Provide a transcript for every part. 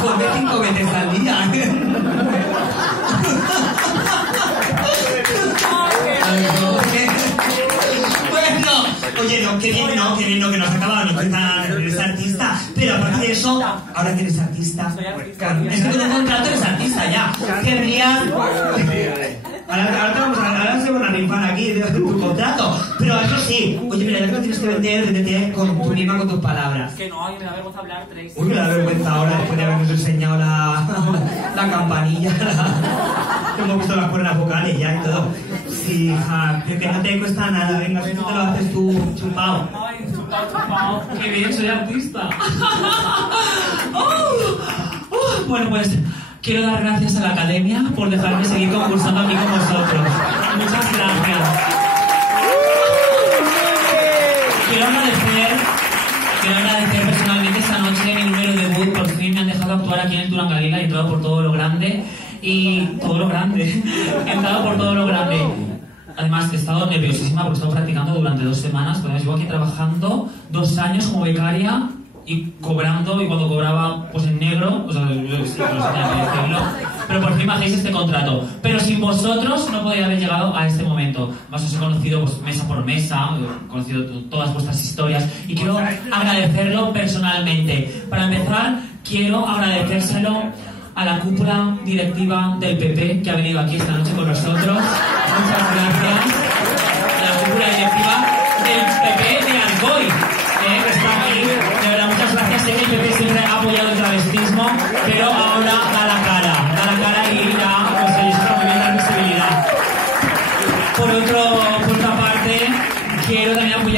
Come 5 veces al día. Bueno, oye, no, que bien, que nos acaba de contar, eres artista, pero aparte de eso, ahora que eres artista, es que con un contrato eres artista ya. Querrías... Ahora se van a rifar aquí de tu contrato, pero eso sí, oye, mira, ya que lo tienes que vender con tu misma, con tus palabras. Que no, me da vergüenza hablar, Tracy. Uy, me da vergüenza ahora después de habernos enseñado la campanilla, que hemos visto las cuerdas vocales ya y todo. Sí, hija, que no te cuesta nada, venga, si tú te lo haces tú chupao. Ay, chupao. Qué bien, soy artista. Bueno, pues quiero dar gracias a la academia por dejarme seguir concursando aquí con vosotros. Muchas gracias. Quiero agradecer personalmente esta noche mi número de debut. Por fin me han dejado actuar aquí en el Turangalila y he entrado por todo lo grande. He entrado por todo lo grande. Además, he estado nerviosísima porque he estado practicando durante 2 semanas. Pues llevo aquí trabajando 2 años como becaria y cobrando, y cuando cobraba pues en negro, o sea, sí, no sé decirlo, pero por fin me hacéis este contrato. Pero sin vosotros no podría haber llegado a este momento. Más os he conocido pues, mesa por mesa, he conocido todas vuestras historias y quiero agradecerlo personalmente. Para empezar, quiero agradecérselo a la cúpula directiva del PP que ha venido aquí esta noche con nosotros. Muchas gracias. A la cúpula directiva del PP de Alcoy, que está aquí. De verdad, muchas gracias. Sé que el PP siempre ha apoyado el travestismo, pero ahora da la cara y ya pues, se está muy bien la visibilidad. Por otra parte, quiero también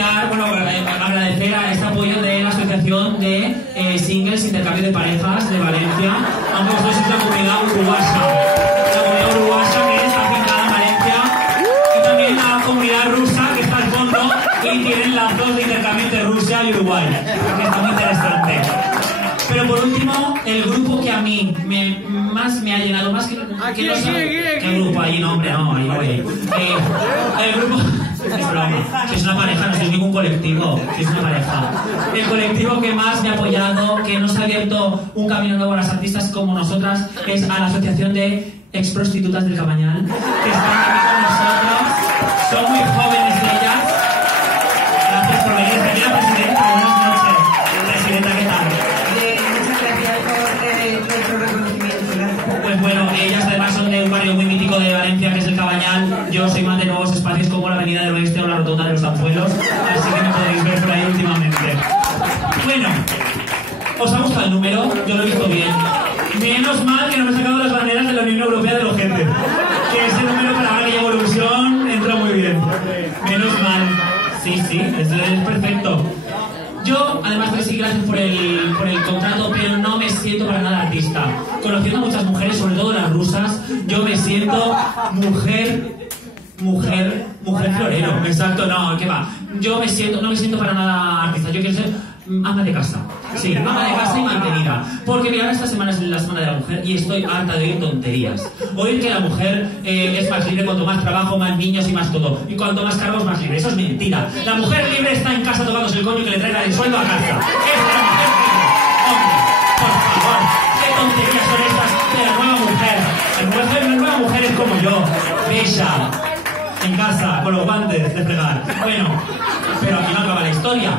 agradecer a este apoyo de la Asociación de Singles Intercambio de Parejas de Valencia, aunque vosotros sois la comunidad uruguaya. La comunidad uruguaya que está afincada en Valencia, y también la comunidad rusa que está al fondo y tienen lazos de intercambio entre Rusia y Uruguay, que está muy interesante. Pero por último, el grupo que a mí más me ha llenado, más que no sé... ¿Qué grupo? Ahí no, hombre, no, ahí voy. El grupo... Es broma. Si es una pareja, no sois ningún colectivo. Si es una pareja. El colectivo que más me ha apoyado, que nos ha abierto un camino nuevo a las artistas como nosotras, es a la Asociación de Exprostitutas del Cabañal, que están aquí con nosotros. Son muy jóvenes ellas. Gracias por venir. Aquí la presidenta. Buenas noches. Presidenta, ¿qué tal? Muchas gracias por nuestro reconocimiento. Gracias. Pues bueno, ellas además son de un barrio muy mítico de Valencia, que es el Cabañal. Yo soy más de nuevos espacios como la Avenida del Oeste o la Rotonda de los Anzuelos, así que me podéis ver por ahí últimamente. Bueno, ¿os ha gustado el número? Yo lo he visto bien. Menos mal que no me he sacado las banderas de la Unión Europea de los gente. Que ese número para ahora que llevo Eurovisión entra muy bien. Menos mal. Sí, eso es perfecto. Yo, además de decir gracias por el contrato, pero no me siento para nada artista. Conociendo a muchas mujeres, sobre todo las rusas, yo me siento mujer florero. Exacto, no, ¿qué va? No me siento para nada artista. Yo quiero ser ama de casa. Sí, ama de casa y mantenida. Porque mira, ahora esta semana es la Semana de la Mujer y estoy harta de oír tonterías. Oír que la mujer es más libre cuanto más trabajo, más niños y más todo. Y cuanto más cargos, más libre. Eso es mentira. La mujer libre está en casa tocándose el coño y que le traigan el sueldo a casa. Esa es la mujer libre. Hombre, por favor, ¿qué tonterías son estas de la nueva mujer? La nueva mujer es como yo, bella, en casa, con los guantes de fregar. Bueno, pero aquí no acaba la historia.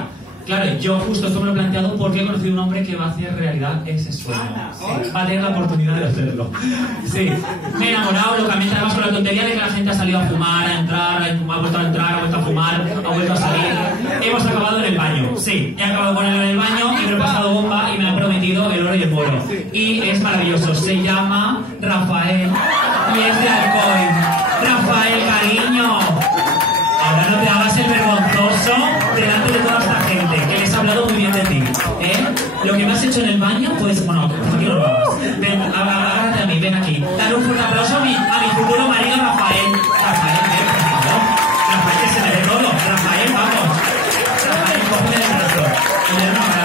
Claro, yo justo esto me lo he planteado porque he conocido un hombre que va a hacer realidad ese sueño. Sí, va a tener la oportunidad de hacerlo. Sí, me he enamorado, locamente, además con la tontería de que la gente ha salido a fumar, a entrar, ha vuelto a entrar, ha vuelto a fumar, ha vuelto a salir. Hemos acabado en el baño. Sí, he acabado con él en el baño y me he pasado bomba y me ha prometido el oro y el moro. Y es maravilloso. Se llama Rafael y es de Alcoy. Rafael, cariño. Ahora no te hagas el vergonzoso delante de toda esta gente, que les ha hablado muy bien de ti, ¿eh? Lo que me has hecho en el baño, pues, bueno, aquí no lo hagas. Ven, agárrate a mí, ven aquí. Dale un fuerte aplauso a mi futuro marido, Rafael. Rafael, ven, por favor. Rafael, que se me ve todo. Rafael, vamos. Rafael, cógeme el brazo. Y le doy un abrazo.